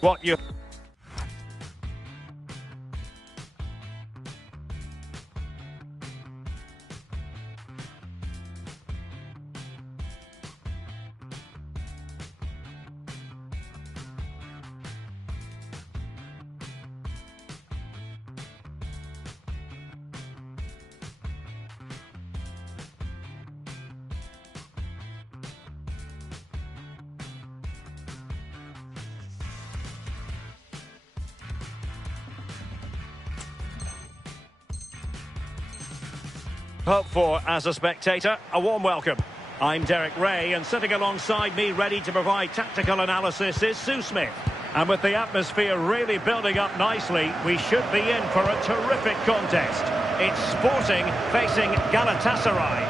What you... hope for as a spectator. A warm welcome. I'm Derek Ray, and sitting alongside me ready to provide tactical analysis is Sue Smith. And with the atmosphere really building up nicely, we should be in for a terrific contest. It's Sporting facing Galatasaray.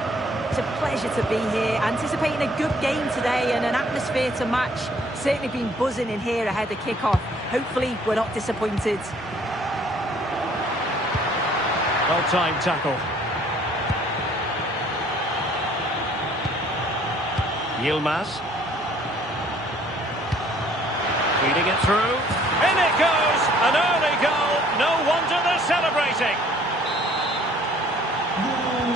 It's a pleasure to be here, anticipating a good game today and an atmosphere to match. Certainly been buzzing in here ahead of kick-off. Hopefully we're not disappointed. Well-timed tackle. Yilmaz. Feeding it through. In it goes! An early goal. No wonder they're celebrating.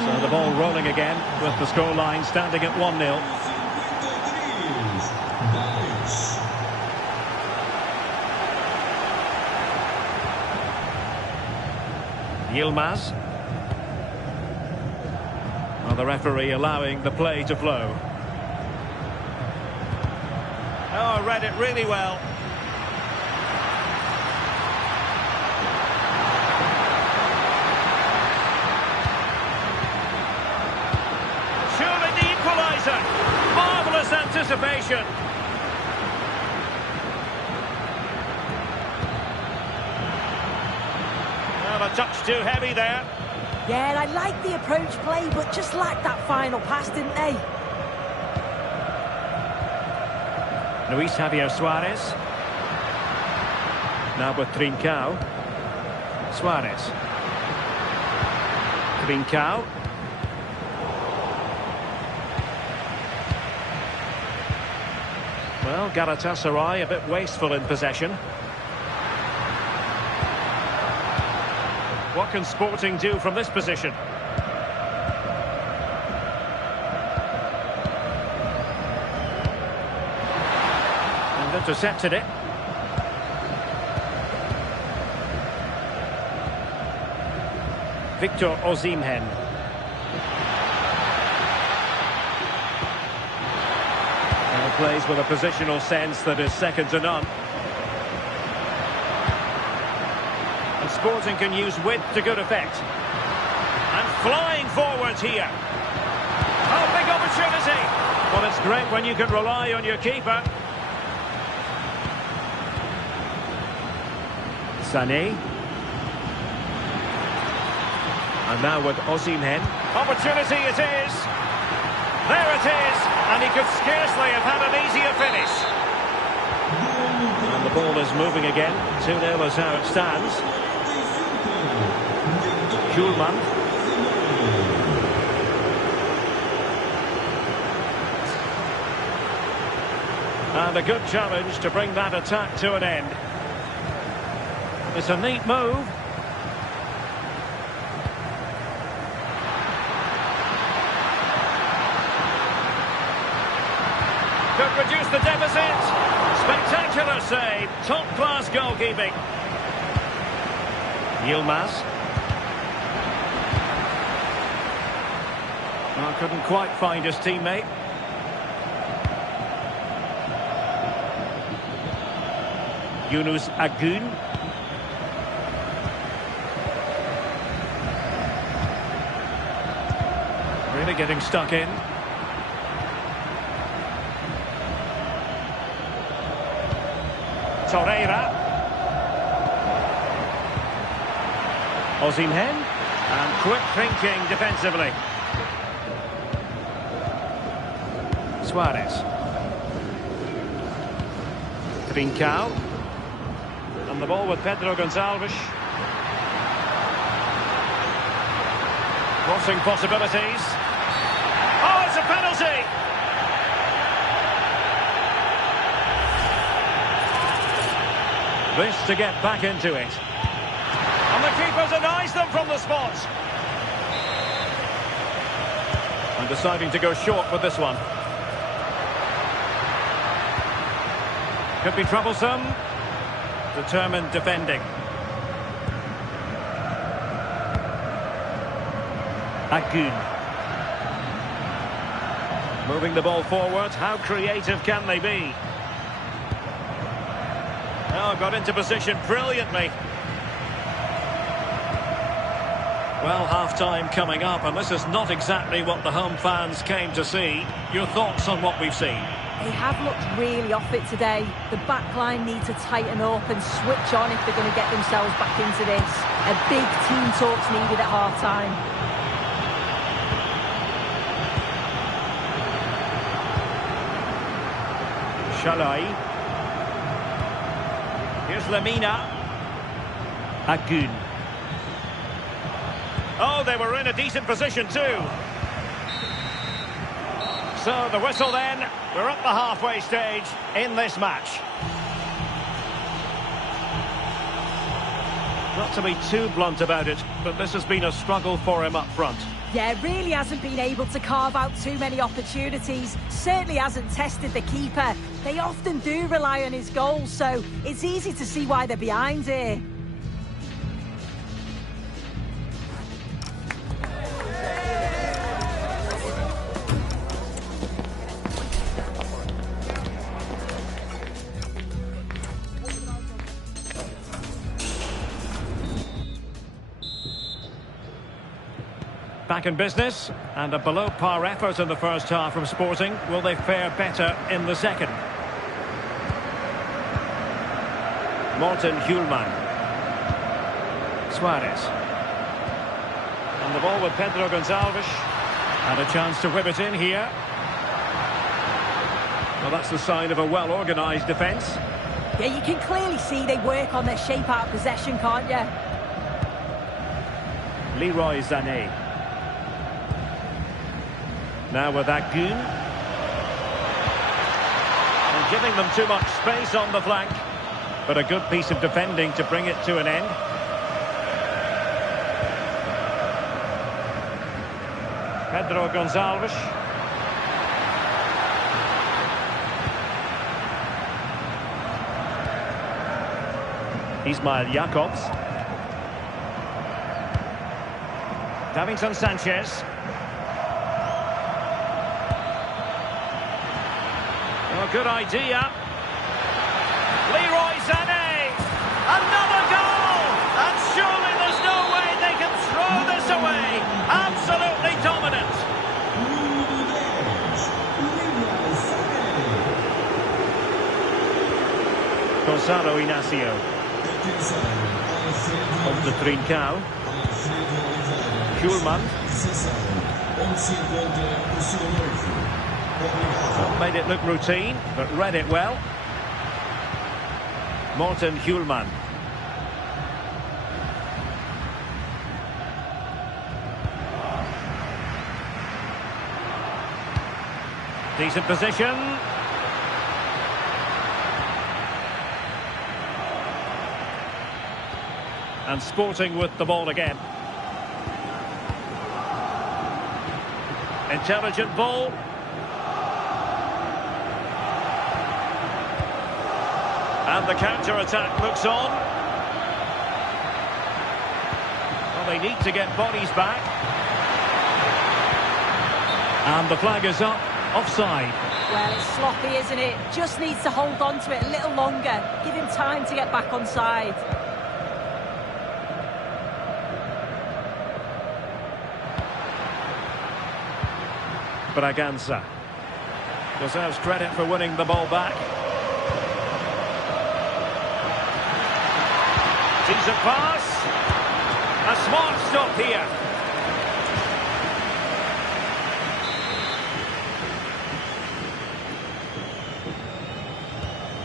So the ball rolling again with the scoreline standing at 1-0. Yilmaz. Well, the referee allowing the play to flow. Oh, read it really well. Surely the equaliser. Marvellous anticipation. Well, a touch too heavy there. Yeah, I like the approach play, but just lacked that final pass, didn't they? Luis Javier Suarez. Now with Trincao. Suarez. Trincao. Well, Galatasaray a bit wasteful in possession. What can Sporting do from this position? Intercepted it. Victor Osimhen. And plays with a positional sense that is second to none. And Sporting can use width to good effect. And flying forwards here. Oh, big opportunity. Well, it's great when you can rely on your keeper. Sané. And now with Osimhen. Opportunity it is. There it is. And he could scarcely have had an easier finish. And the ball is moving again. 2-0 is how it stands. Schulman. And a good challenge to bring that attack to an end. It's a neat move. Could reduce the deficit. Spectacular save. Top-class goalkeeping. Yilmaz. Well, couldn't quite find his teammate. Yunus Agun. Really getting stuck in. Torreira. Osimhen. And quick thinking defensively. Suarez. Trincao. And the ball with Pedro Gonçalves. Crossing possibilities. Oh, it's a penalty! This to get back into it. And the keeper denies them from the spot. And deciding to go short with this one. Could be troublesome. Determined defending. Agun. Moving the ball forward. How creative can they be? Oh, got into position brilliantly. Well, half-time coming up, and this is not exactly what the home fans came to see. Your thoughts on what we've seen? They have looked really off it today. The back line need to tighten up and switch on if they're going to get themselves back into this. A big team talk's needed at half-time. Shalai. Here's Lemina. Agun. Oh, they were in a decent position too. So the whistle then. We're at the halfway stage in this match. Not to be too blunt about it, but this has been a struggle for him up front. Yeah, really hasn't been able to carve out too many opportunities. Certainly hasn't tested the keeper. They often do rely on his goals, so it's easy to see why they're behind here. Back in business, and a below-par effort in the first half from Sporting. Will they fare better in the second? Morten Hjulmand. Suarez. And the ball with Pedro Gonçalves. And a chance to whip it in here. Well, that's the sign of a well-organised defence. Yeah, you can clearly see they work on their shape out of possession, can't you? Leroy Sané. Now with Agun. And giving them too much space on the flank. But a good piece of defending to bring it to an end. Pedro Gonçalves. Ismail Jakobs. Davinson Sanchez. Oh, good idea. Leroy Sané. Another goal! And surely there's no way they can throw this away. Absolutely dominant. Gonçalo Inacio. Of the Trincao. Hjulmand. Made it look routine, but read it well. Morten Hjulmand. Decent position. And Sporting with the ball again. Intelligent ball. And the counter-attack looks on. Well, they need to get bodies back. And the flag is up. Offside. Well, it's sloppy, isn't it? Just needs to hold on to it a little longer. Give him time to get back on side. Braganza deserves credit for winning the ball back. Decent pass. A smart stop here.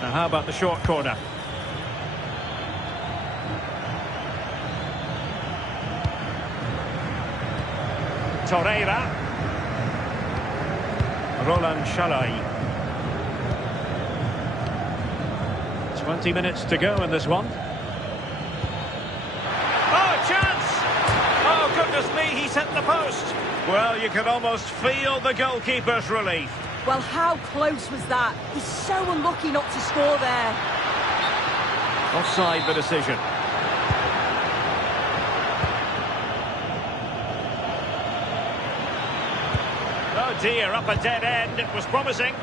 Now how about the short corner? Torreira. Roland Shalai. 20 minutes to go in this one. Oh, chance! Oh, goodness me, he's hit the post. Well, you can almost feel the goalkeeper's relief. Well, how close was that? He's so unlucky not to score there. Offside the decision. Oh dear, up a dead end. It was promising.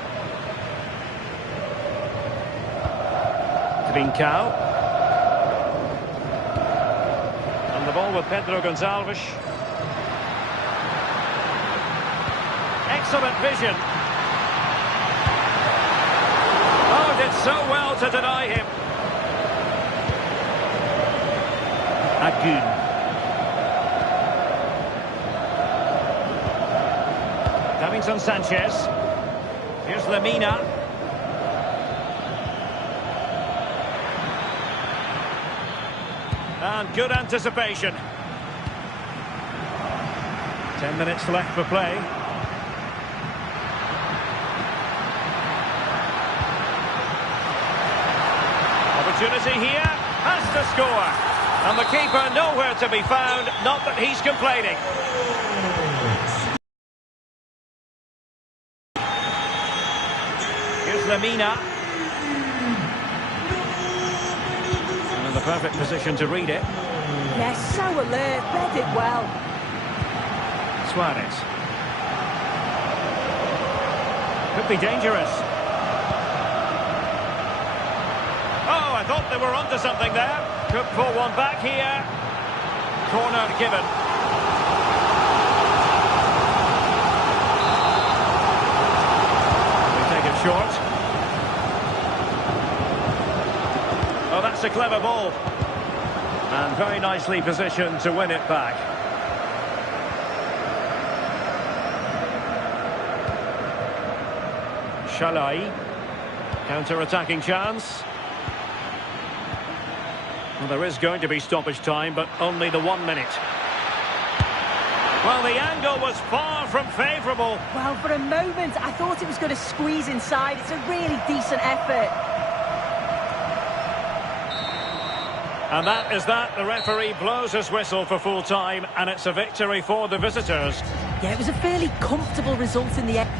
Trincao. And the ball with Pedro Gonçalves. Excellent vision. Oh, did so well to deny him. Agun. Davinson Sanchez. Here's Lemina. And good anticipation. 10 minutes left for play. Opportunity here. Has to score. And the keeper nowhere to be found. Not that he's complaining. Here's Lemina. And in the perfect position to read it. Yes, so alert, read it well. Suarez. Could be dangerous. Oh, I thought they were onto something there. Could pull one back here. Corner given. We take it short. Oh, that's a clever ball. And very nicely positioned to win it back. Shalai. Counter-attacking chance. Well, there is going to be stoppage time, but only the 1 minute. Well, the angle was far from favourable. Well, for a moment, I thought it was going to squeeze inside. It's a really decent effort. And that is that. The referee blows his whistle for full time, and it's a victory for the visitors. Yeah, it was a fairly comfortable result in the end.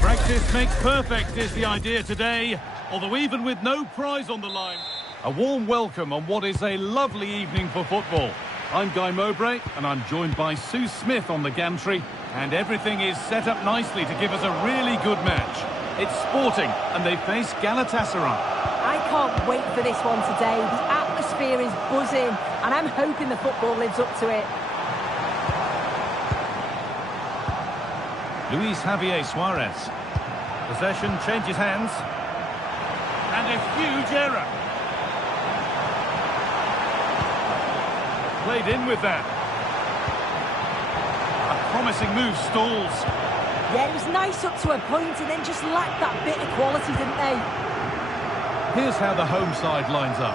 Practice makes perfect is the idea today, although even with no prize on the line. A warm welcome on what is a lovely evening for football. I'm Guy Mowbray, and I'm joined by Sue Smith on the gantry, and everything is set up nicely to give us a really good match. It's Sporting, and they face Galatasaray. I can't wait for this one today. The atmosphere is buzzing, and I'm hoping the football lives up to it. Luis Javier Suarez. Possession changes hands. And a huge error. played in with that. A promising move stalls. Yeah, it was nice up to a point and then just lacked that bit of quality, didn't they? Here's how the home side lines up.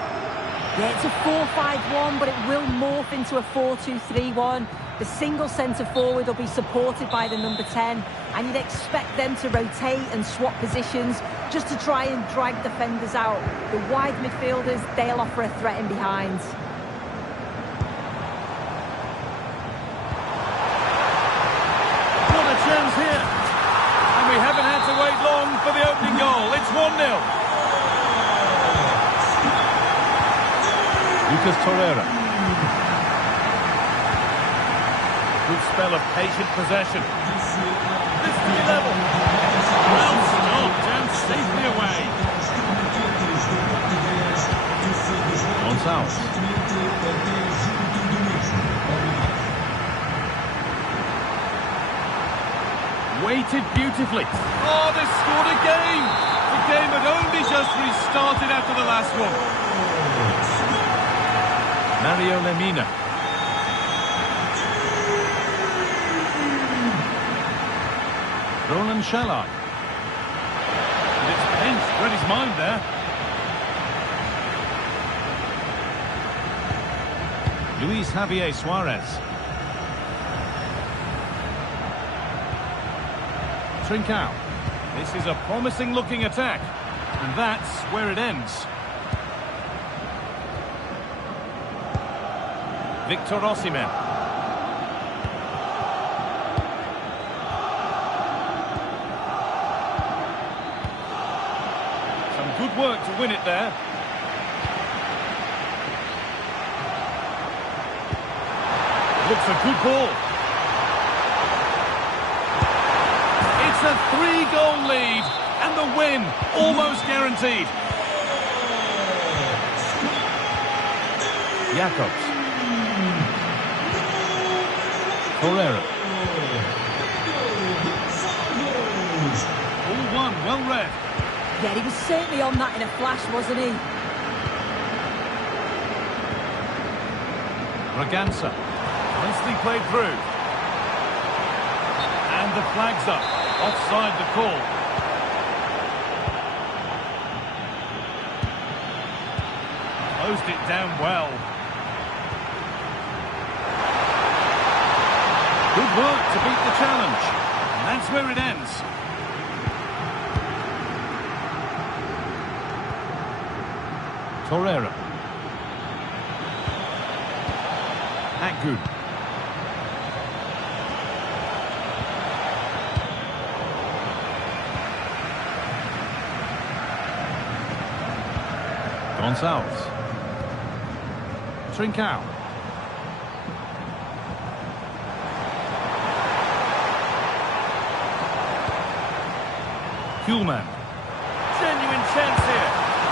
Yeah, it's a 4-5-1, but it will morph into a 4-2-3-1. The single centre-forward will be supported by the number 10, and you'd expect them to rotate and swap positions just to try and drag defenders out. The wide midfielders, they'll offer a threat in behind. What a chance here! And we haven't had to wait long for the opening goal. It's 1-0. Lucas Torreira. Good spell of patient possession. This to be level. Well stopped and safely away. Gonçalves. Waited beautifully. Oh, they scored again! The game had only just restarted after the last one. Mario Lemina. Roland Chalard. And it's pinched, read his mind there. Luis Javier Suarez. Trincao. This is a promising looking attack. And that's where it ends. Victor Osimhen. Some good work to win it there. Looks a good ball. It's a 3-goal lead, and the win almost guaranteed. Jacobs. Torreira. All one, well read. Yeah, he was certainly on that in a flash, wasn't he? Bragança. Nicely played through. And the flag's up. Offside the call. Closed it down well. Good work to beat the challenge. And that's where it ends. Torreira. Agut. Gonçalves. Trincao. Kuhlmann. Genuine chance here.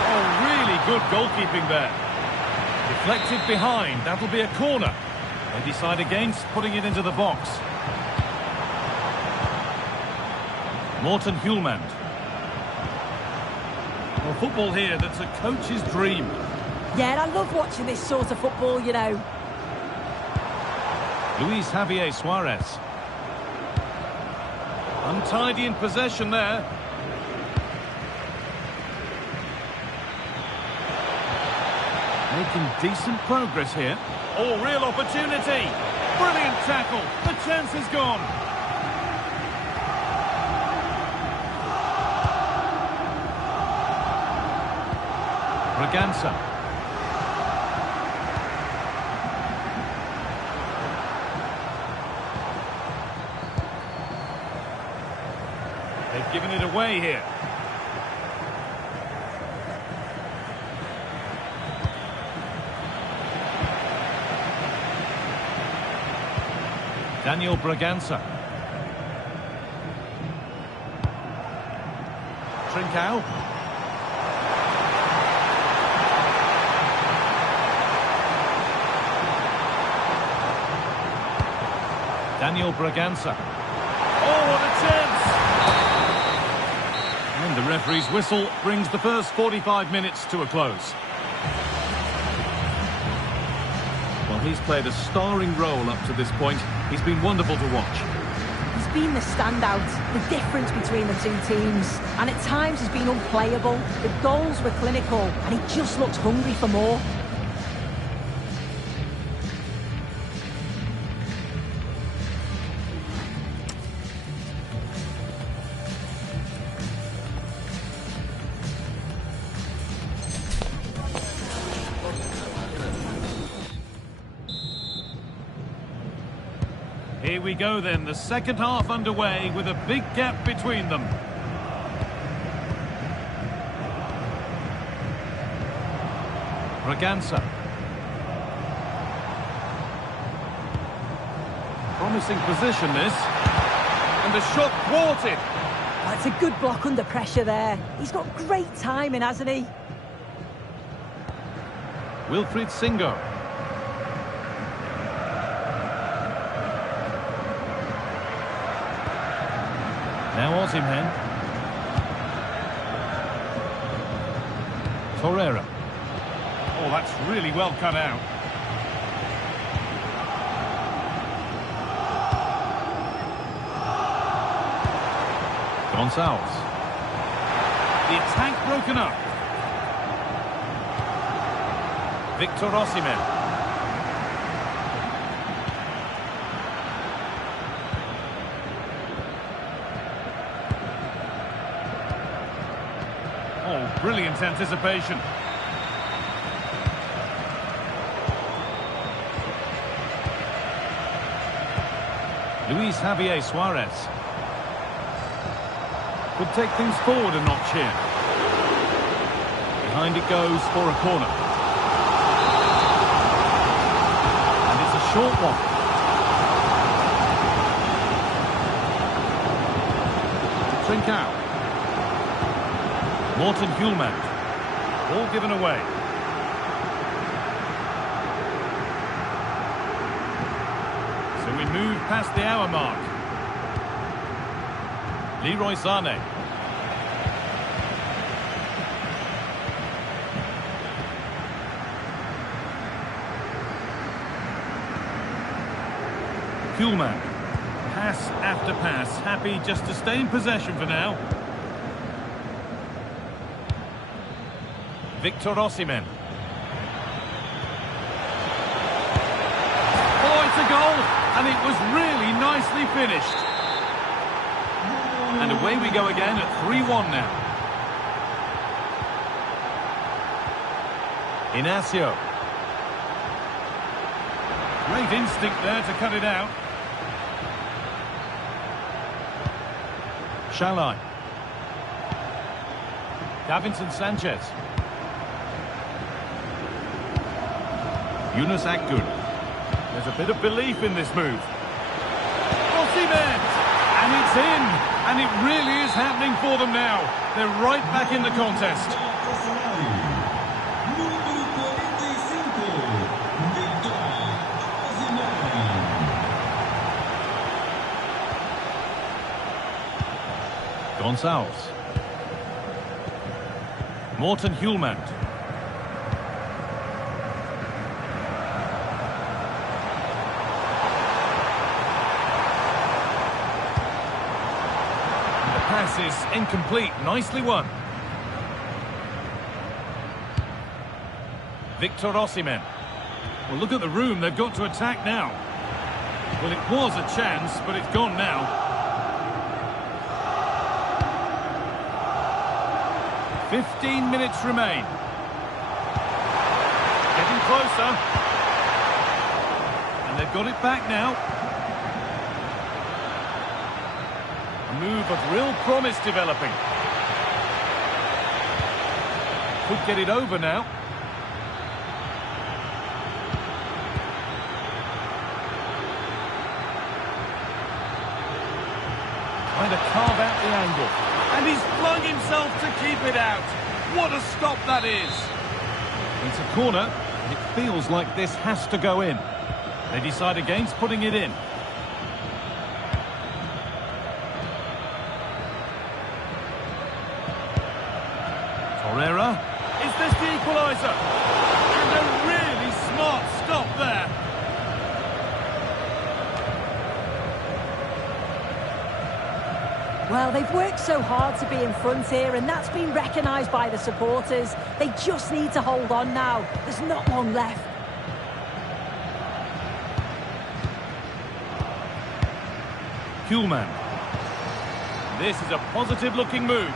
Oh, really good goalkeeping there. Deflected behind. That'll be a corner. They decide against putting it into the box. Morten Hjulmand. Well, football here that's a coach's dream. Yeah, and I love watching this sort of football, you know. Luis Javier Suarez. Untidy in possession there. Making decent progress here. Oh, real opportunity. Brilliant tackle. The chance is gone. Bragança. They've given it away here. Daniel Bragança. Trincao. Daniel Bragança. Oh, what a chance! And the referee's whistle brings the first 45 minutes to a close. Well, He's played a starring role up to this point. He's been wonderful to watch. He's been the standout, the difference between the two teams. And at times he's been unplayable. The goals were clinical and he just looks hungry for more. Here we go then, the second half underway with a big gap between them. Braganza. Promising position this. And the shot thwarted. That's a good block under pressure there. He's got great timing, hasn't he? Wilfried Singo. Now Osimhen. Torreira. Oh, that's really well cut out. Gonçalves. The attack broken up. Victor Osimhen. Oh, brilliant anticipation. Luis Javier Suarez. Could take things forward a notch here. Behind it goes for a corner. And it's a short one. Trincao. Morten Hjulmand. Ball given away. So we move past the hour mark. Leroy Sané. Hjulmand. Pass after pass. Happy just to stay in possession for now. Victor Osimhen. Oh, it's a goal! And it was really nicely finished. And away we go again at 3-1 now. Inacio. Great instinct there to cut it out. Shalai. Davinson Sanchez. Yunus Akgün. There's a bit of belief in this move. Osimhen! And it's in! And it really is happening for them now. They're right back in the contest. Gonçalves. Morten Hjulmand. Pass is incomplete. Nicely won. Victor Osimhen. Well, look at the room they've got to attack now. Well, it was a chance, but it's gone now. 15 minutes remain. Getting closer. And they've got it back now. Move of real promise developing. Could get it over now. Trying to carve out the angle. And he's flung himself to keep it out. What a stop that is. It's a corner. It feels like this has to go in. They decide against putting it in. Torreira. Is this the equaliser? And a really smart stop there. Well, they've worked so hard to be in front here, and that's been recognised by the supporters. They just need to hold on now. There's not long left. Kuhlman. This is a positive-looking move.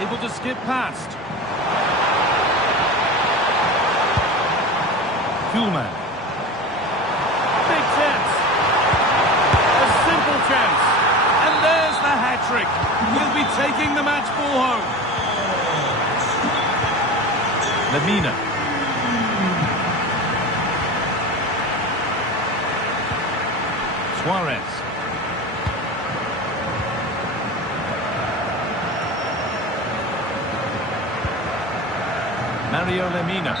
Able to skip past. Kuhlman. Big chance. A simple chance. And there's the hat-trick. He'll be taking the match ball home. Lemina. Suarez. Mario Lemina.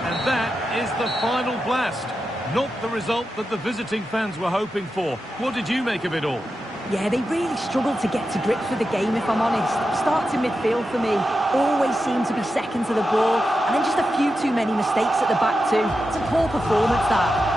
And that is the final blast. Not the result that the visiting fans were hoping for. What did you make of it all? Yeah, they really struggled to get to grips with the game, if I'm honest. Starts in midfield for me. Always seem to be second to the ball. And then just a few too many mistakes at the back too. It's a poor performance, that.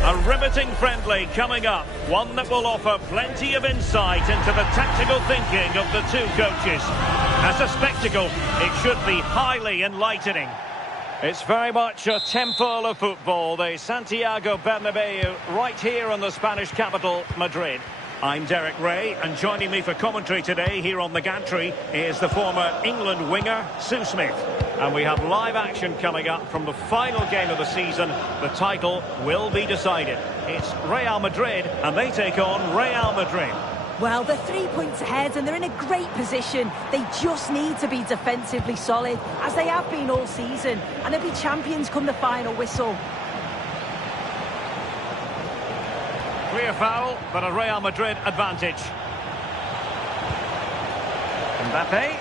A riveting friendly coming up, one that will offer plenty of insight into the tactical thinking of the two coaches. As a spectacle, it should be highly enlightening. It's very much a temple of football, the Santiago Bernabeu, right here in the Spanish capital, Madrid. I'm Derek Ray, and joining me for commentary today here on the gantry is the former England winger, Sue Smith. And we have live action coming up from the final game of the season. The title will be decided. It's Real Madrid, and they take on Real Madrid. Well, they're 3 points ahead and they're in a great position. They just need to be defensively solid, as they have been all season, and they'll be champions come the final whistle. Clear foul, but a Real Madrid advantage. Mbappe.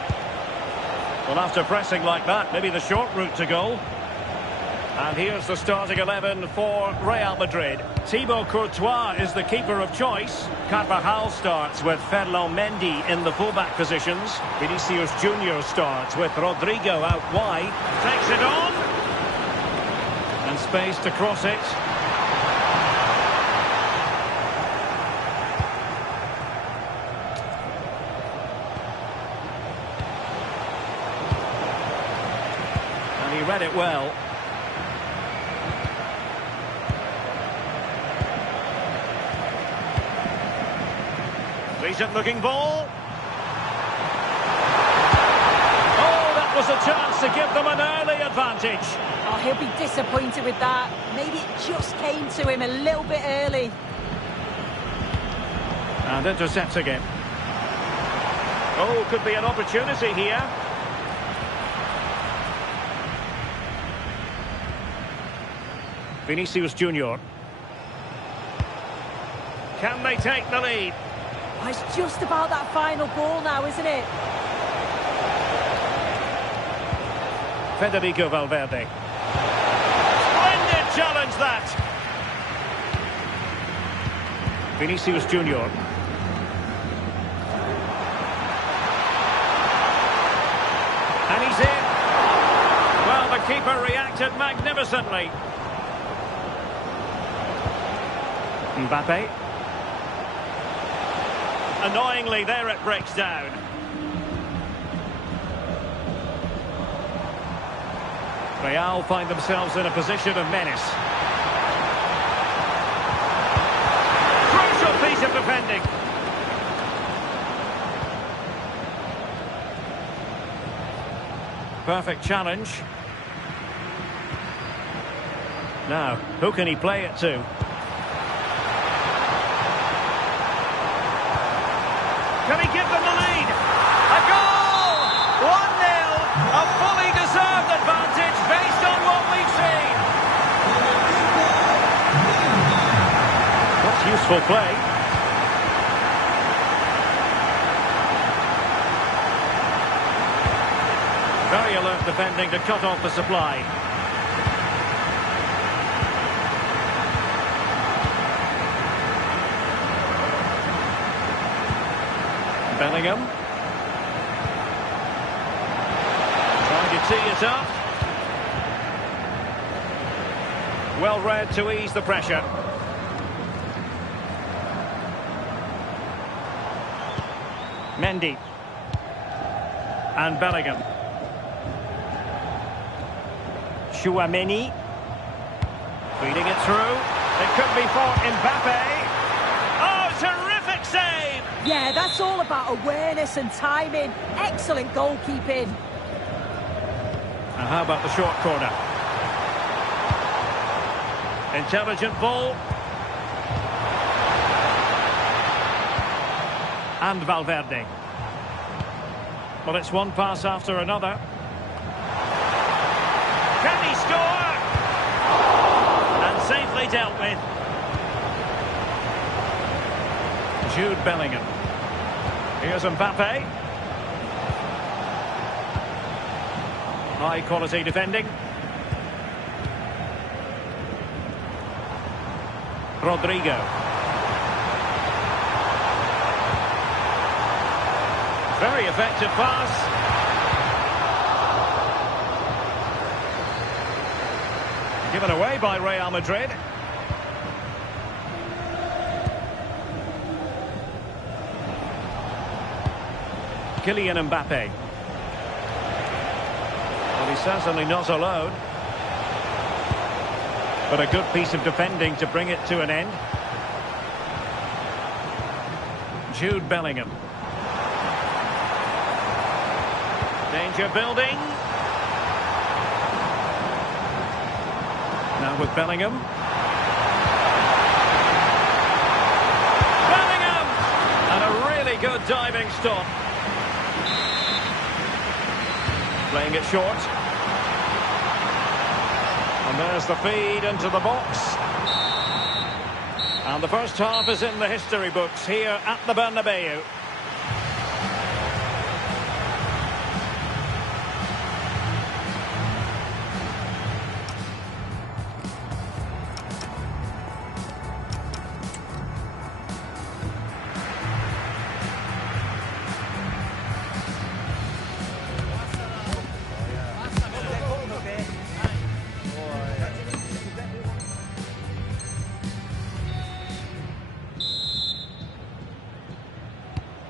Well, after pressing like that, maybe the short route to goal. And here's the starting 11 for Real Madrid. Thibaut Courtois is the keeper of choice. Carvajal starts with Ferland Mendy in the fullback positions. Vinicius Junior starts with Rodrigo out wide. Takes it on. And space to cross it. And he read it well. Decent-looking ball. Oh, that was a chance to give them an early advantage. Oh, he'll be disappointed with that. Maybe it just came to him a little bit early. And intercepts again. Oh, could be an opportunity here. Vinicius Junior. Can they take the lead? Oh, it's just about that final ball now, isn't it? Federico Valverde. Splendid challenge, that! Vinicius Junior. And he's in. Well, the keeper reacted magnificently. Mbappe. Annoyingly, there it breaks down. Real find themselves in a position of menace. Crucial piece of defending. Perfect challenge. Now, who can he play it to? Can he give them the lead? A goal! 1-0. A fully deserved advantage based on what we've seen. That's useful play. Very alert defending to cut off the supply. Bellingham. Trying to tee it up. Well read to ease the pressure. Mendy. And Bellingham. Chouameni. Feeding it through. It could be for Mbappe. Oh, terrific save! Yeah, that's all about awareness and timing. Excellent goalkeeping. And how about the short corner? Intelligent ball. And Valverde. Well, it's one pass after another. Can he score? And safely dealt with. Jude Bellingham. Here's Mbappe. High quality defending. Rodrigo. Very effective pass. Given away by Real Madrid. Kylian Mbappe. Well, he's certainly not alone. But a good piece of defending to bring it to an end. Jude Bellingham. Danger building. Now with Bellingham. Bellingham! And a really good diving stop. Playing it short. And there's the feed into the box. And the first half is in the history books here at the Bernabeu.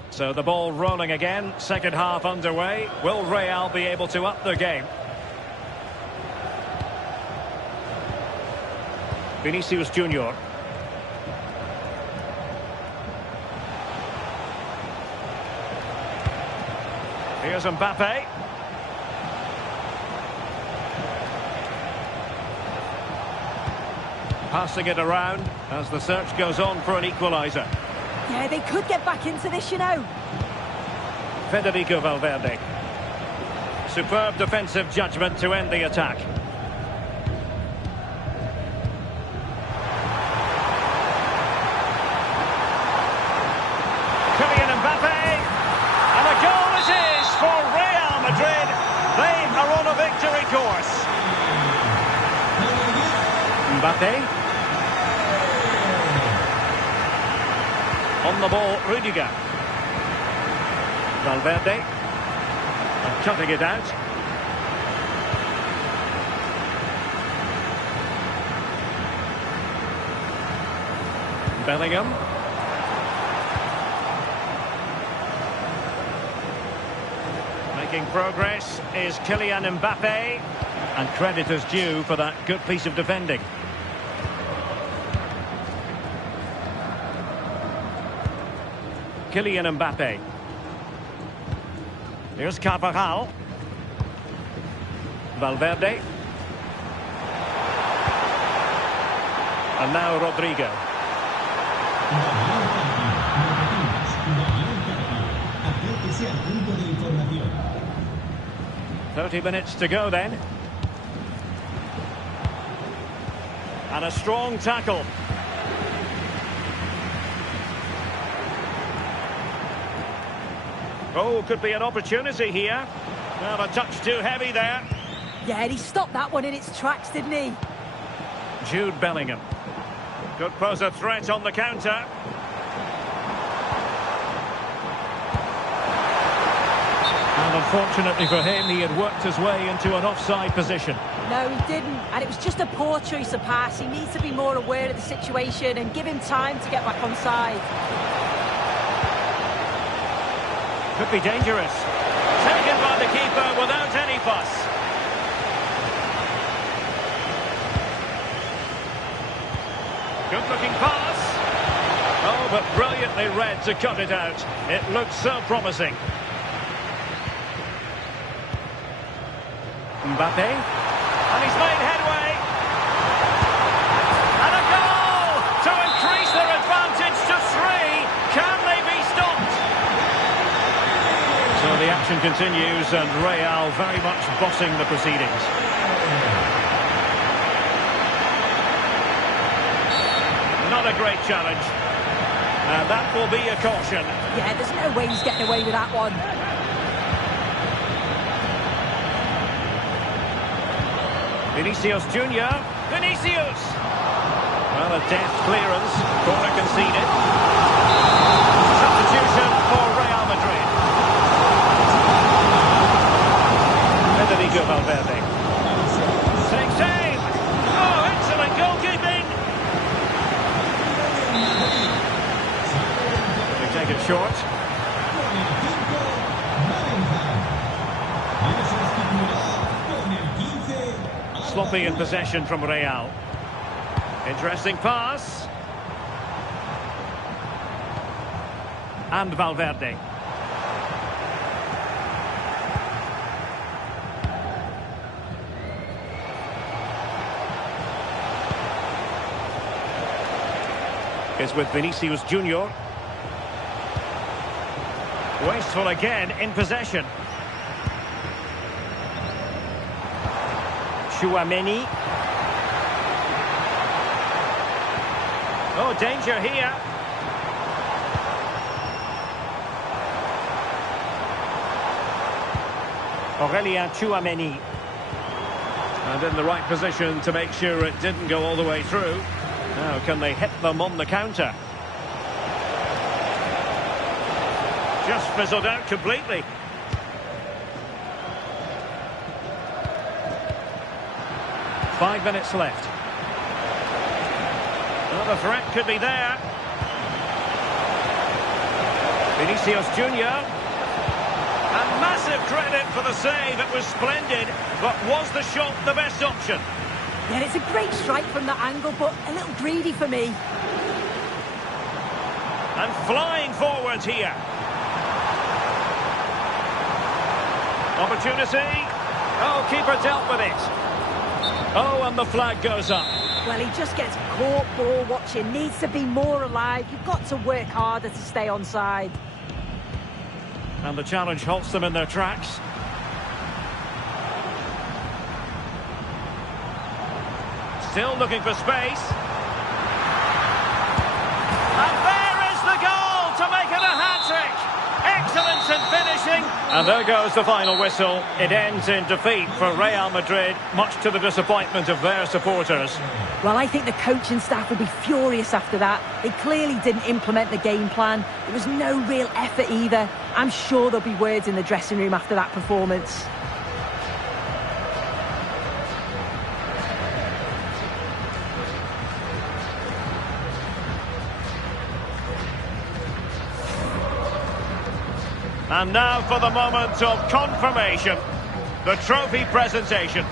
So the ball rolling again, second half underway. Will Real be able to up their game? Vinicius Junior. Here's Mbappe. Passing it around as the search goes on for an equaliser. Yeah, they could get back into this, you know. Federico Valverde. Superb defensive judgment to end the attack. Kylian Mbappe. And a goal it is for Real Madrid. They are on a victory course. Mbappe. On the ball, Rudiger. Valverde. And cutting it out. Bellingham. Making progress is Kylian Mbappe. And credit is due for that good piece of defending. Kylian Mbappe. Here's Carvajal. Valverde. And now Rodrigo. Acérquese al punto de información. 30 minutes to go then. And a strong tackle. Oh, could be an opportunity here. Well, a touch too heavy there. Yeah, and he stopped that one in its tracks, didn't he? Jude Bellingham. Could pose a threat on the counter. And unfortunately for him, he had worked his way into an offside position. No, he didn't. And it was just a poor choice of pass. He needs to be more aware of the situation and give him time to get back on side. Could be dangerous. Taken by the keeper without any fuss. Good looking pass. Oh, but brilliantly read to cut it out. It looks so promising. Mbappe. And he's made headway. And a goal to increase their advantage to 3. Can they be stopped? So the action continues and Real very much bossing the proceedings. Not a great challenge. And that will be a caution. Yeah, there's no way he's getting away with that one. Vinicius Junior. Vinicius! Well, a deft clearance. Corner conceded. Substitution for Real Madrid. Federico Valverde. Takes aim. Oh, excellent goalkeeping. They take it short. Sloppy in possession from Real. Interesting pass. And Valverde. Is with Vinicius Junior. Wasteful again in possession. Tchouaméni. Oh, danger here. Aurélien Tchouaméni. And in the right position to make sure it didn't go all the way through. Now, can they hit them on the counter? Just fizzled out completely. Five minutes left. Well, the threat could be there. Vinicius Junior. And massive credit for the save. It was splendid. But was the shot the best option? Yeah, it's a great strike from that angle, but a little greedy for me. And flying forwards here. Opportunity. Oh, keeper dealt with it. Oh, and the flag goes up. Well, he just gets caught ball watching. Needs to be more alive. You've got to work harder to stay onside. And the challenge halts them in their tracks. Still looking for space. And there is the goal to make it a hat-trick. Excellence in finishing. And there goes the final whistle. It ends in defeat for Real Madrid, much to the disappointment of their supporters. Well, I think the coaching staff will be furious after that. They clearly didn't implement the game plan. There was no real effort either. I'm sure there'll be words in the dressing room after that performance. And now for the moment of confirmation, the trophy presentation.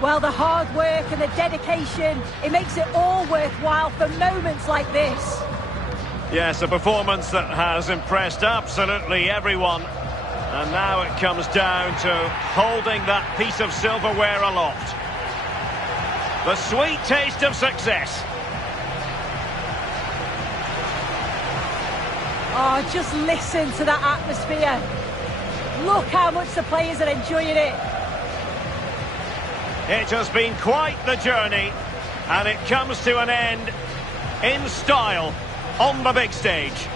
Well, the hard work and the dedication, it makes it all worthwhile for moments like this. Yes, a performance that has impressed absolutely everyone. And now it comes down to holding that piece of silverware aloft. The sweet taste of success. Oh, just listen to that atmosphere. Look how much the players are enjoying it. It has been quite the journey, and it comes to an end in style on the big stage.